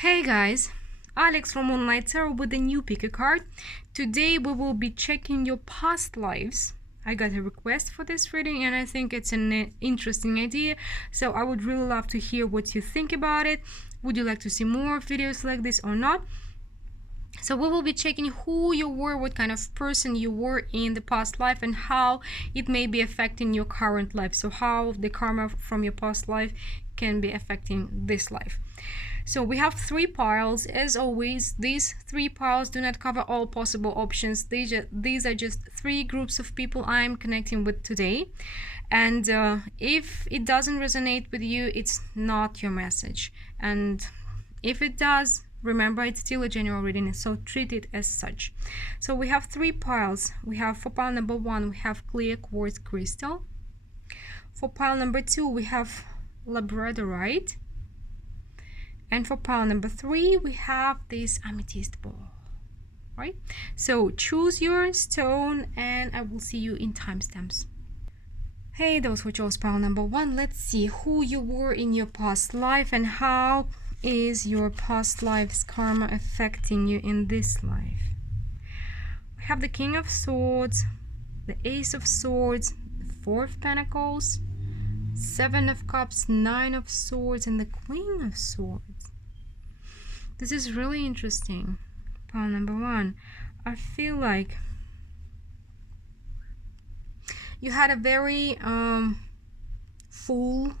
Hey guys, Alex from Online Tarot with a new pick a card. Today we will be checking your past lives. I got a request for this reading and I think it's an interesting idea, so I would really love to hear what you think about it. Would you like to see more videos like this or not? So we will be checking who you were, what kind of person you were in the past life, and how it may be affecting your current life. So how the karma from your past life can be affecting this life. So we have three piles. As always, these three piles do not cover all possible options. These are just three groups of people I'm connecting with today. And if it doesn't resonate with you, it's not your message. And if it does, remember, it's still a general reading, so treat it as such. So we have three piles. We have for pile number 1, we have clear quartz crystal. For pile number 2, we have labradorite. And for pile number 3, we have this amethyst ball. Right? So choose your stone and I will see you in timestamps. Hey, those who chose pile number 1, let's see who you were in your past life and how is your past life's karma affecting you in this life. We have the King of Swords, the Ace of Swords, the Four of Pentacles, Seven of Cups, Nine of Swords, and the Queen of Swords. This is really interesting. Pile number 1. I feel like you had a very full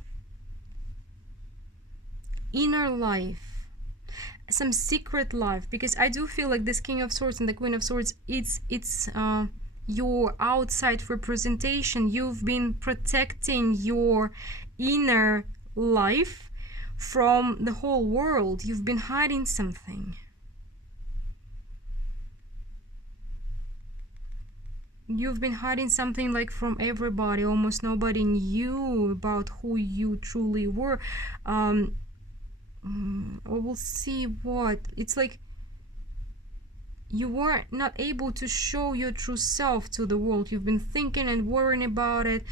inner life, some secret life, because I do feel like this King of Swords and the Queen of Swords, it's your outside representation. You've been protecting your inner life from the whole world. You've been hiding something. You've been hiding something like from everybody. Almost nobody knew about who you truly were. We'll see what it's like. You were not able to show your true self to the world. You've been thinking and worrying about it.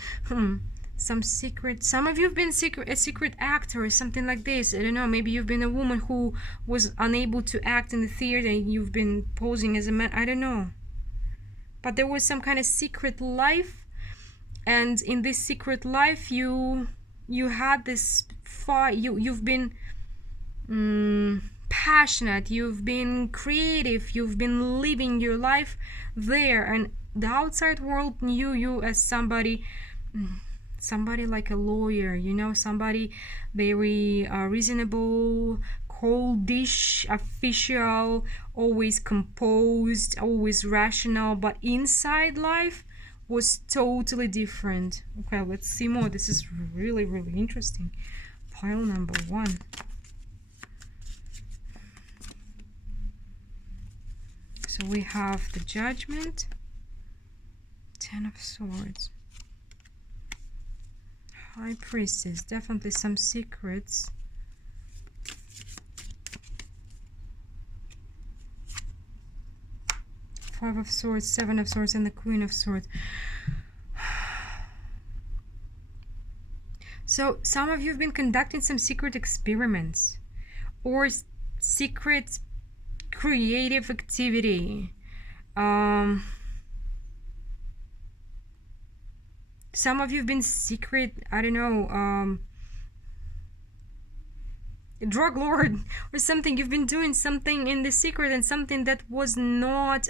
Some of you have been a secret actor or something like this. I don't know, maybe you've been a woman who was unable to act in the theater and you've been posing as a man. I don't know, but there was some kind of secret life, and in this secret life you had this fire. You've been passionate, you've been creative, you've been living your life there, and the outside world knew you as somebody like a lawyer, you know, somebody very reasonable, coldish, official, always composed, always rational, but inside life was totally different. Okay, let's see more. This is really, really interesting. Pile number 1. So we have the Judgment, 10 of Swords, High Priestess, definitely some secrets. Five of Swords, Seven of Swords, and the Queen of Swords. So some of you have been conducting some secret experiments or secret creative activity. Some of you have been secret, I don't know, drug lord or something. You've been doing something in the secret, and something that was not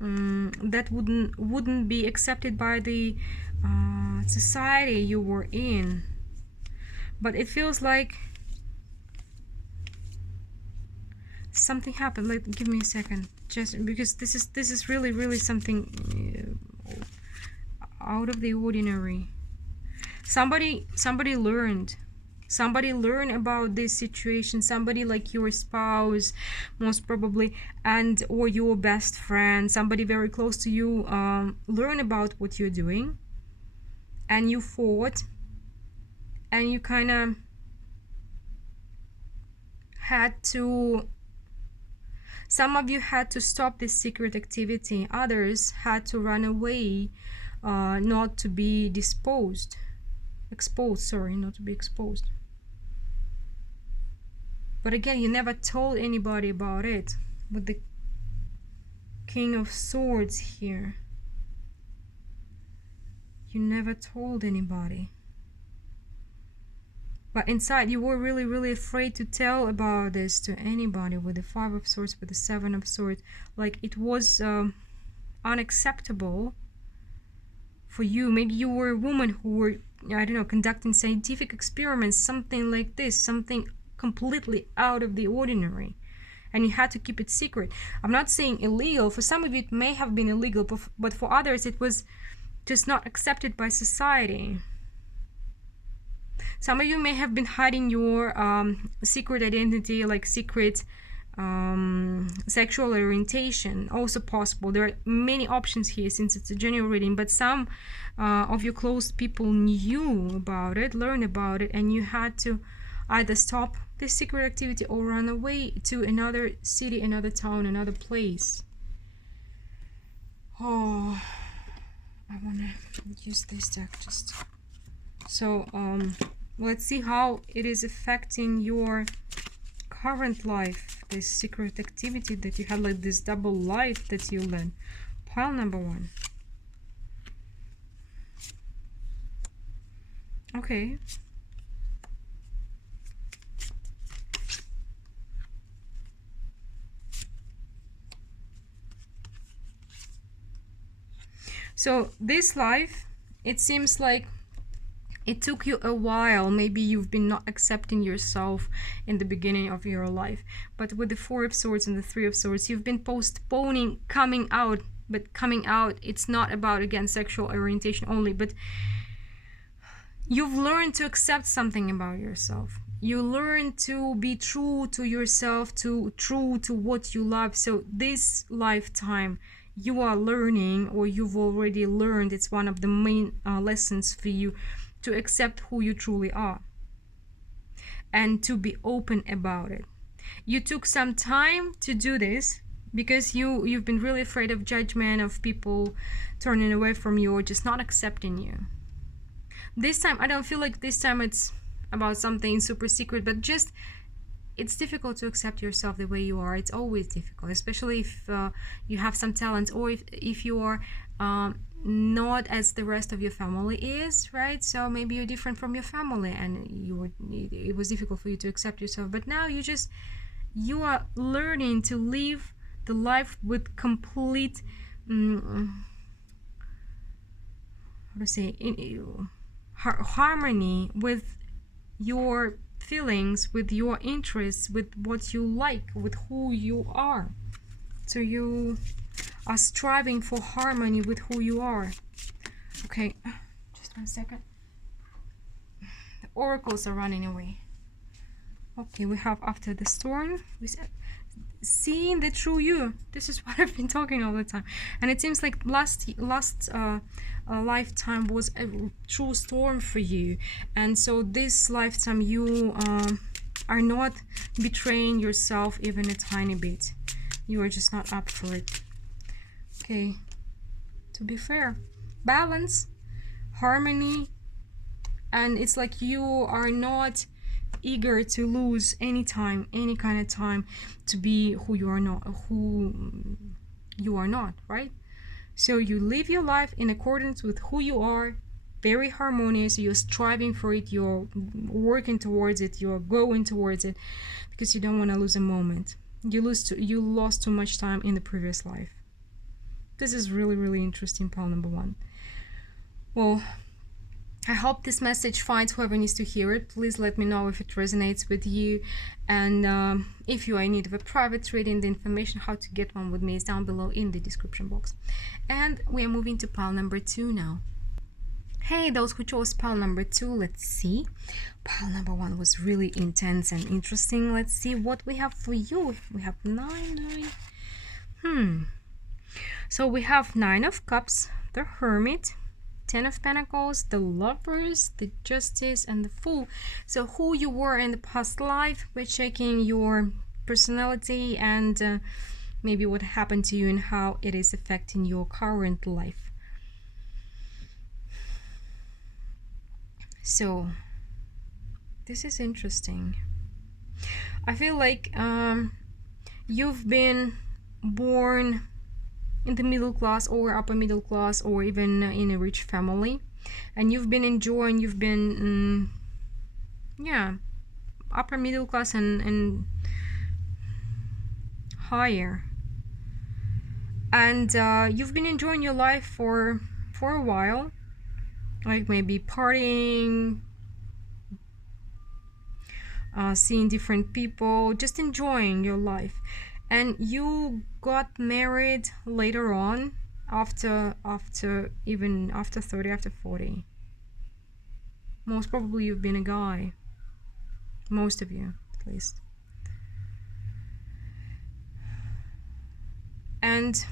that wouldn't be accepted by the society you were in. But it feels like something happened. Like, give me a second, just because this is really something out of the ordinary. Somebody learned about this situation. Somebody like your spouse, most probably, and or your best friend, somebody very close to you, learn about what you're doing, and you fought, and you kind of had to. Some of you had to stop this secret activity. Others had to run away, not to be exposed. Sorry, not to be exposed. But again, you never told anybody about it. With the King of Swords here, you never told anybody. But inside, you were really, really afraid to tell about this to anybody. With the Five of Swords, with the Seven of Swords, like it was unacceptable for you. Maybe you were a woman who were, I don't know, conducting scientific experiments, something like this, something completely out of the ordinary, and you had to keep it secret. I'm not saying illegal. For some of you, it may have been illegal, but for others, it was just not accepted by society. Some of you may have been hiding your secret identity, like secret sexual orientation. Also possible. There are many options here since it's a general reading, but some of your close people knew about it, learned about it, and you had to either stop this secret activity or run away to another city, another town, another place. Oh, I want to use this deck just so let's see how it is affecting your current life, this secret activity that you had, like this double life that you led. Pile number 1. Okay. So this life, it seems like it took you a while. Maybe you've been not accepting yourself in the beginning of your life. But with the Four of Swords and the Three of Swords, you've been postponing coming out. But coming out, it's not about, again, sexual orientation only. But you've learned to accept something about yourself. You learn to be true to yourself, true to what you love. So this lifetime, you are learning, or you've already learned, it's one of the main lessons for you, to accept who you truly are and to be open about it. You took some time to do this because you've been really afraid of judgment, of people turning away from you or just not accepting you. This time, I don't feel like this time it's about something super secret, but just it's difficult to accept yourself the way you are. It's always difficult, especially if you have some talents, or if you are not as the rest of your family is, right? So maybe you're different from your family, and it was difficult for you to accept yourself. But now you are learning to live the life with complete harmony with your feelings, with your interests, with what you like, with who you are. So you are striving for harmony with who you are. Okay, just 1 second. The oracles are running away. Okay, we have after the storm, we said seeing the true you. This is what I've been talking all the time, and it seems like last lifetime was a true storm for you, and so this lifetime you are not betraying yourself even a tiny bit. You are just not up for it. Okay, to be fair, balance, harmony, and it's like you are not eager to lose any time, any kind of time, to be who you are not, right? So you live your life in accordance with who you are, very harmonious. You're striving for it, you're working towards it, you're going towards it, because you don't want to lose a moment. You lost too much time in the previous life. This is really, really interesting, pile number 1. Well, I hope this message finds whoever needs to hear it. Please let me know if it resonates with you, and if you are in need of a private reading, the information how to get one with me is down below in the description box. And we are moving to pile number 2 now. Hey, those who chose pile number 2, let's see. Pile number 1 was really intense and interesting. Let's see what we have for you. We have 9. So we have 9 of Cups, the Hermit, 10 of Pentacles, the Lovers, the Justice, and the Fool. So who you were in the past life, we're checking your personality and maybe what happened to you and how it is affecting your current life. So this is interesting. I feel like you've been born in the middle class or upper middle class or even in a rich family, and you've been enjoying, you've been yeah, upper middle class and higher, and you've been enjoying your life for a while, like maybe partying, seeing different people, just enjoying your life. And you got married later on, even after 30, after 40. Most probably you've been a guy, most of you at least. And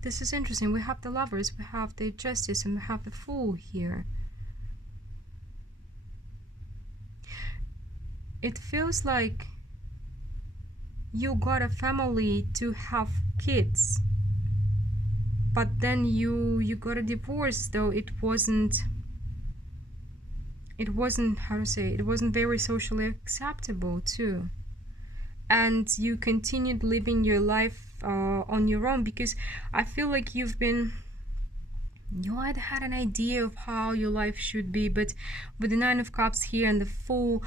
this is interesting. We have the Lovers, we have the Justice, and we have the Fool here. It feels like you got a family to have kids, but then you got a divorce, though it wasn't how to say, it wasn't very socially acceptable too, and you continued living your life on your own, because I feel like you had an idea of how your life should be, but with the Nine of Cups here and the Fool,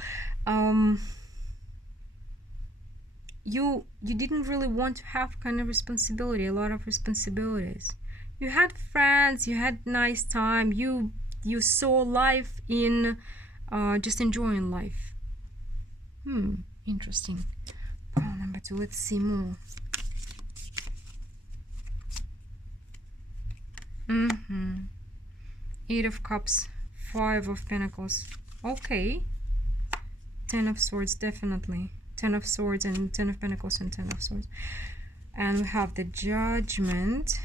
you didn't really want to have kind of responsibility, a lot of responsibilities. You had friends, you had nice time, you saw life in just enjoying life. Interesting. Pile number 2, let's see more. Eight of Cups, Five of Pentacles. Okay. 10 of Swords, definitely. 10 of Swords and 10 of Pentacles and 10 of Swords. And we have the Judgment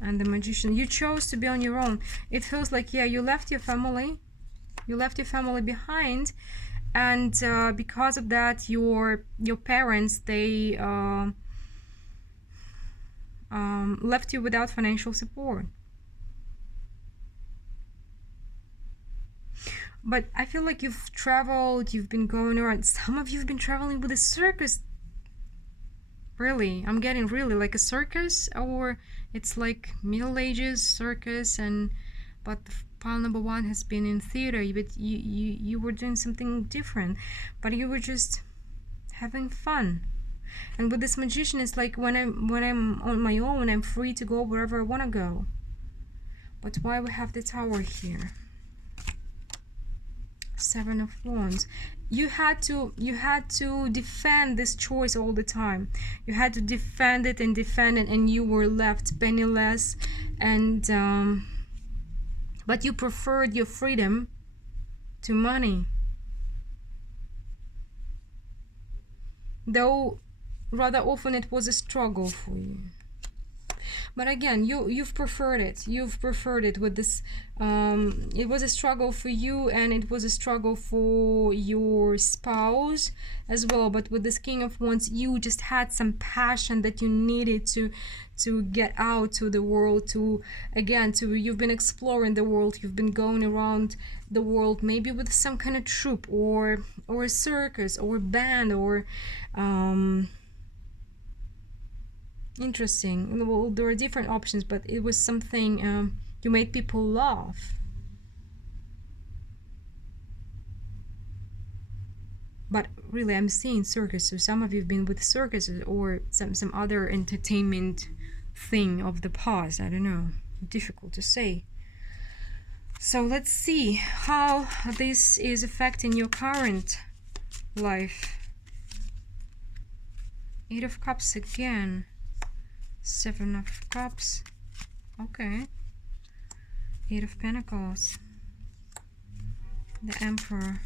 and the Magician. You chose to be on your own. It feels like, yeah, you left your family. You left your family behind. And because of that, your parents, they left you without financial support. But I feel like you've traveled, you've been going around. Some of you have been traveling with a circus. Really, I'm getting really like a circus, or it's like Middle Ages circus, but pile number 1 has been in theater, but you were doing something different, but you were just having fun. And with this Magician, it's like when I'm on my own, I'm free to go wherever I want to go. But why we have the Tower here? Seven of Wands. You had to defend this choice all the time. You had to defend it, and you were left penniless, and but you preferred your freedom to money, though rather often it was a struggle for you. But again, you've preferred it. You've preferred it with this. It was a struggle for you, and it was a struggle for your spouse as well. But with this King of Wands, you just had some passion that you needed to get out to the world. You've been exploring the world. You've been going around the world, maybe with some kind of troupe or a circus or a band or interesting. Well, there are different options, but it was something you made people laugh. But really, I'm seeing circus, so some of you have been with circuses or some other entertainment thing of the past. I don't know, difficult to say. So let's see how this is affecting your current life. Eight of Cups again. Seven of Cups. Okay. Eight of Pentacles. The Emperor.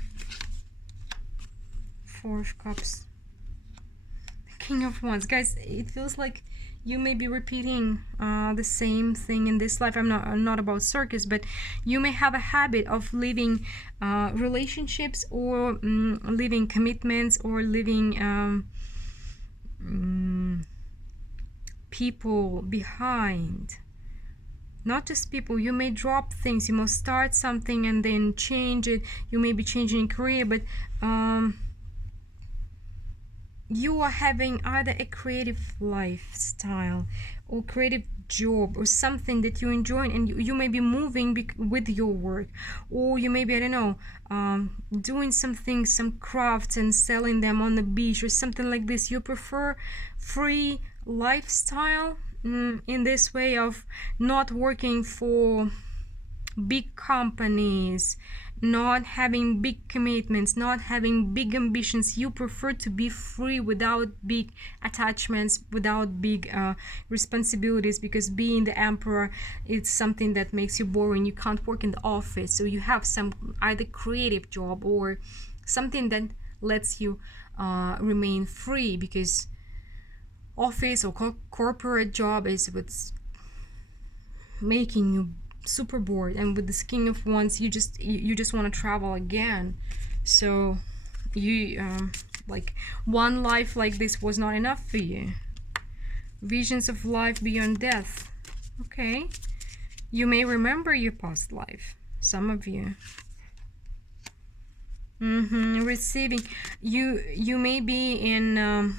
Four of Cups. The King of Wands. Guys, it feels like you may be repeating the same thing in this life. I'm not about circus, but you may have a habit of living relationships or living commitments or living people behind, not just people. You may drop things, you must start something and then change it. You may be changing your career, but you are having either a creative lifestyle or creative job or something that you enjoy, and you may be moving with your work, or you may be, I don't know, doing something, some crafts and selling them on the beach or something like this. You prefer free lifestyle in this way of not working for big companies, not having big commitments, not having big ambitions. You prefer to be free without big attachments, without big responsibilities, because being the emperor, it's something that makes you boring. You can't work in the office, so you have some either creative job or something that lets you remain free, because office or corporate job is what's making you super bored. And with this King of Wands, you just want to travel again. So you like one life like this was not enough for you. Visions of life beyond death. Okay, you may remember your past life, some of you. Receiving, you may be in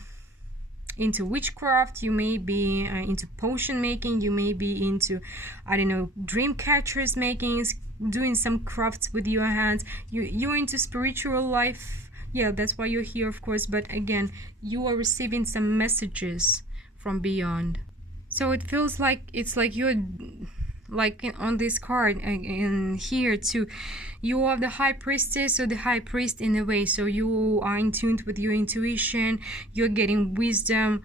into witchcraft, you may be into potion making, you may be into, I don't know, dream catchers making, doing some crafts with your hands. You're into spiritual life. Yeah, that's why you're here, of course. But again, you are receiving some messages from beyond. So it feels like it's like you're like on this card in here too, you are the high priestess or the high priest in a way. So you are in tune with your intuition, you're getting wisdom,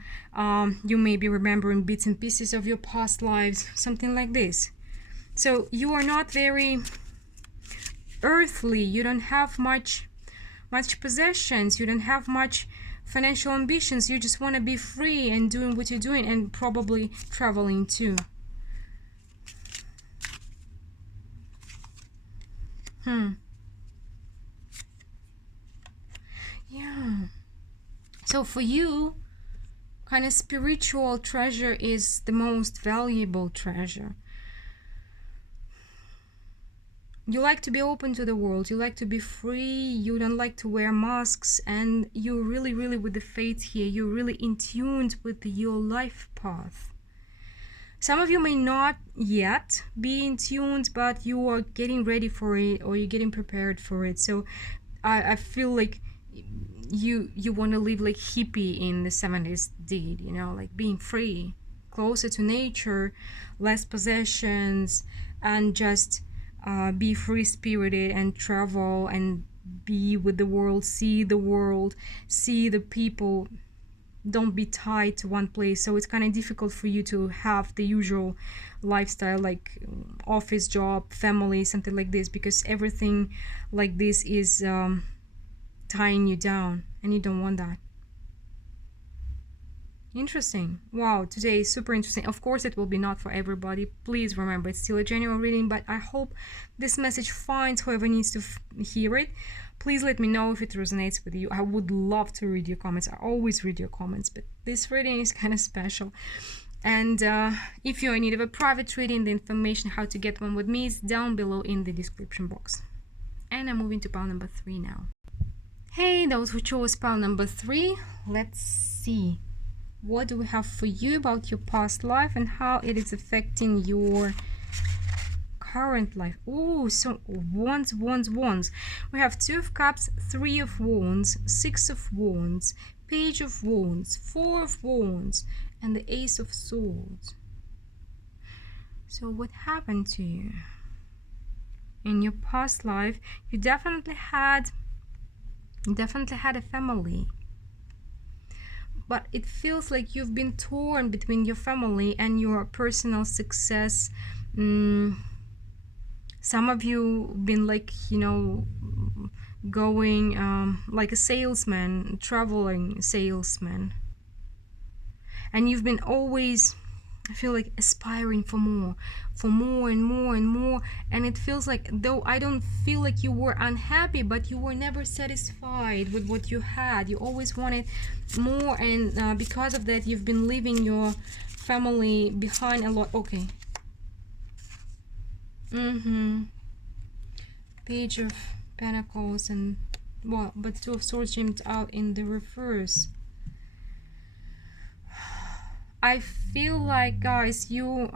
you may be remembering bits and pieces of your past lives, something like this. So you are not very earthly, you don't have much possessions, you don't have much financial ambitions. You just want to be free and doing what you're doing, and probably traveling too. Yeah. So for you, kind of spiritual treasure is the most valuable treasure. You like to be open to the world, you like to be free, you don't like to wear masks, and you're really with the faith here. You're really in tune with your life path. Some of you may not yet be in tune, but you are getting ready for it, or you're getting prepared for it. So I feel like you want to live like hippie in the 70s did, you know, like being free, closer to nature, less possessions, and just be free spirited and travel and be with the world, see the people. Don't be tied to one place. So it's kind of difficult for you to have the usual lifestyle, like office job, family, something like this, because everything like this is tying you down, and you don't want that. Interesting. Wow, today is super interesting. Of course it will be not for everybody. Please remember, it's still a general reading, but I hope this message finds whoever needs to hear it. Please let me know if it resonates with you. I would love to read your comments. I always read your comments, but this reading is kind of special. And if you're in need of a private reading, the information how to get one with me is down below in the description box. And I'm moving to pile number 3 now. Hey, those who chose pile number 3, let's see. What do we have for you about your past life and how it is affecting your current life? Oh, so wands. We have 2 of Cups, 3 of Wands, 6 of Wands, Page of Wands, 4 of Wands, and the Ace of Swords. So what happened to you in your past life? You definitely had a family, but it feels like you've been torn between your family and your personal success. Some of you been like, you know, going like a salesman, traveling salesman, and you've been always, I feel like, aspiring for more and more, and it feels like, though I don't feel like you were unhappy, but you were never satisfied with what you had. You always wanted more, and because of that you've been leaving your family behind a lot. Okay, Mm-hmm. Page of Pentacles and, well, but Two of Swords jumped out in the reverse. I feel like, guys, you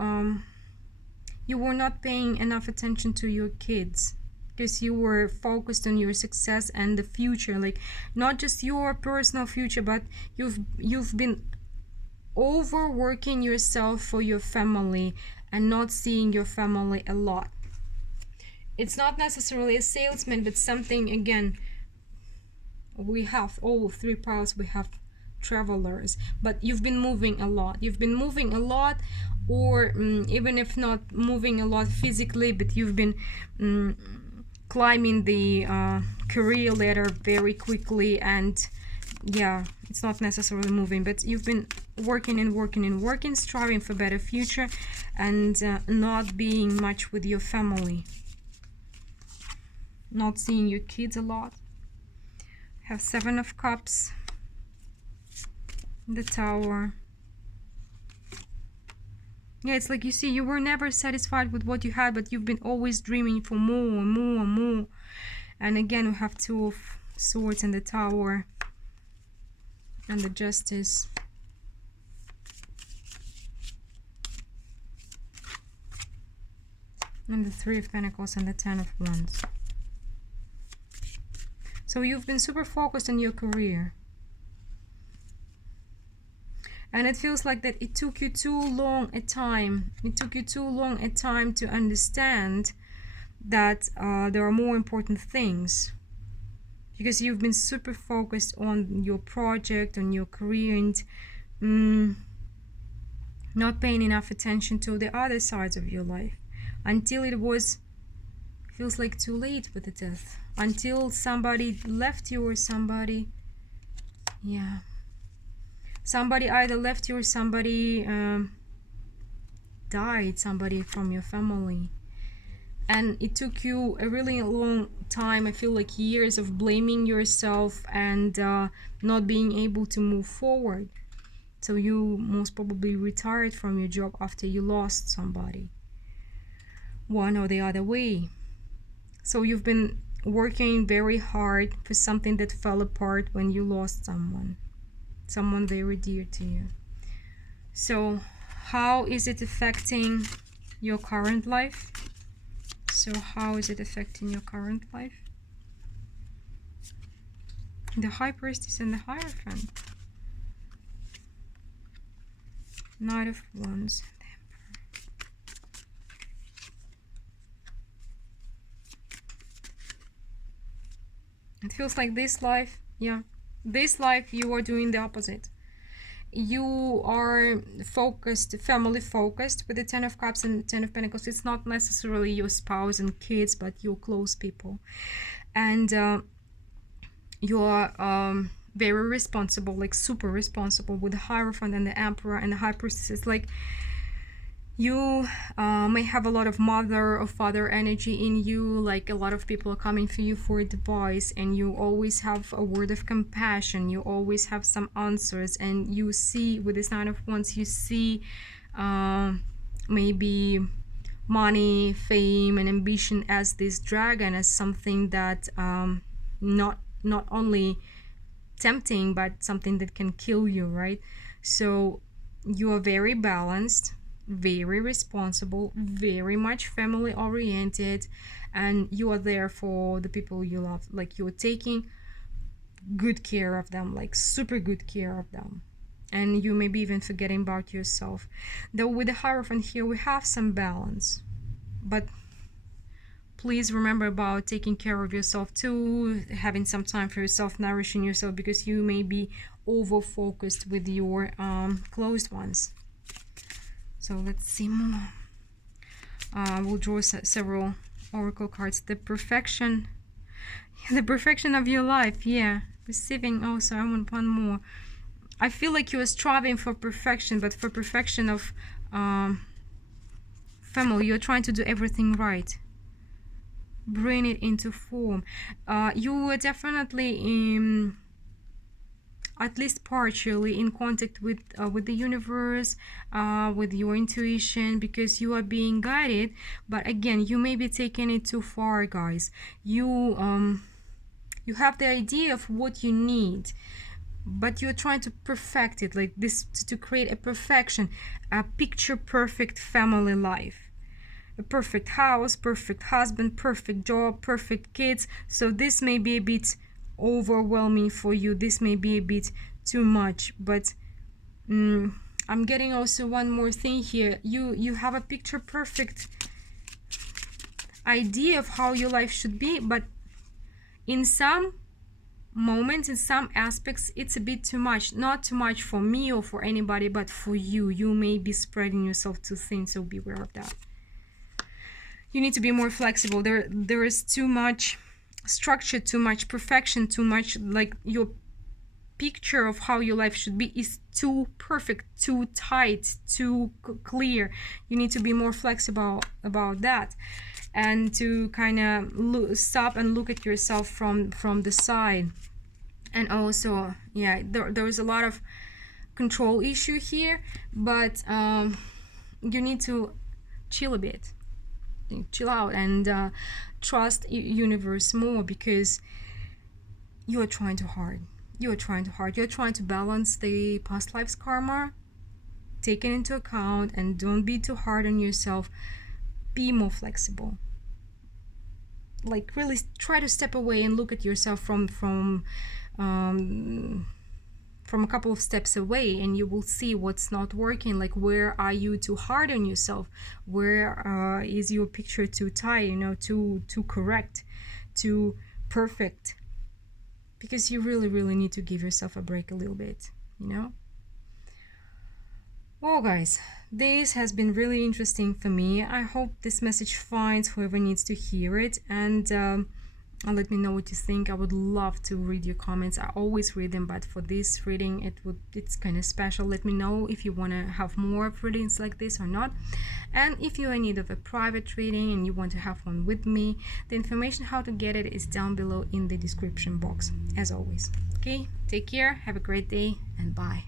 were not paying enough attention to your kids, because you were focused on your success and the future, like not just your personal future, but you've been overworking yourself for your family and not seeing your family a lot. It's not necessarily a salesman, but something, again, we have all three piles, we have travelers, but you've been moving a lot, or even if not moving a lot physically, but you've been climbing the career ladder very quickly. And yeah, it's not necessarily moving, but you've been working and working and working, striving for better future, and not being much with your family, not seeing your kids a lot. Have Seven of Cups, the Tower. Yeah, it's like, you see, you were never satisfied with what you had, but you've been always dreaming for more and more and more. And again, we have Two of Swords and the Tower and the Justice. And the Three of Pentacles and the Ten of Wands. So you've been super focused on your career. And it feels like that it took you too long a time. It took you too long a time to understand that there are more important things. Because you've been super focused on your project, on your career, and not paying enough attention to the other sides of your life. Until it was, feels like, too late with the Death. Until somebody left you, or somebody, yeah. Somebody either left you or somebody died, somebody from your family. And it took you a really long time, I feel like years, of blaming yourself and not being able to move forward. So you most probably retired from your job after you lost somebody, one or the other way. So you've been working very hard for something that fell apart when you lost someone very dear to you. So how is it affecting your current life? So how is it affecting your current life? The High Priestess and the Hierophant. Knight of Wands. It feels like this life, yeah, this life you are doing the opposite. You are focused, family focused, with the Ten of Cups and Ten of Pentacles. It's not necessarily your spouse and kids, but your close people. And you are very responsible, like super responsible, with the Hierophant and the Emperor and the High Priestess. It's like you may have a lot of mother or father energy in you, like a lot of people are coming for you for advice, and you always have a word of compassion, you always have some answers, and you see, with this Nine of Wands, you see maybe money, fame, and ambition as this dragon, as something that not only tempting, but something that can kill you, right? So you are very balanced, very responsible, very much family oriented, and you are there for the people you love. Like, you're taking good care of them, like super good care of them, and you may be even forgetting about yourself. Though with the Hierophant here we have some balance, but please remember about taking care of yourself too, having some time for yourself, nourishing yourself, because you may be over focused with your closed ones. So let's see more. We'll draw several oracle cards. The perfection of your life. Yeah, receiving. Also, I want one more. I feel like you are striving for perfection, but for perfection of family, you're trying to do everything right, bring it into form. You were definitely at least partially in contact with the universe, with your intuition, because you are being guided. But again, you may be taking it too far, guys. You have the idea of what you need, but you're trying to perfect it, like this, to create a perfection, a picture perfect family life, a perfect house, perfect husband, perfect job, perfect kids. So this may be a bit overwhelming for you, this may be a bit too much. But I'm getting also one more thing here. You have a picture perfect idea of how your life should be, but in some moments, in some aspects, it's a bit too much. Not too much for me or for anybody, but for you. You may be spreading yourself too thin, so beware of that. You need to be more flexible. There is too much structure, too much perfection, too much, like your picture of how your life should be is too perfect, too tight, too clear. You need to be more flexible about that, and to kind of stop and look at yourself from the side. And also, yeah, there's a lot of control issue here, but you need to chill a bit, chill out, and trust universe more, because you are trying too hard. You're trying to balance the past lives karma, take it into account, and don't be too hard on yourself. Be more flexible. Like, really try to step away and look at yourself from a couple of steps away, and you will see what's not working. Like, where are you too hard on yourself? Where is your picture too tight, too correct, too perfect? Because you really need to give yourself a break a little bit. Well, guys, this has been really interesting for me. I hope this message finds whoever needs to hear it, and let me know what you think. I would love to read your comments. I always read them, but for this reading, it's kind of special. Let me know if you want to have more readings like this or not. And if you're in need of a private reading and you want to have one with me, the information how to get it is down below in the description box, as always. Okay, take care, have a great day, and bye.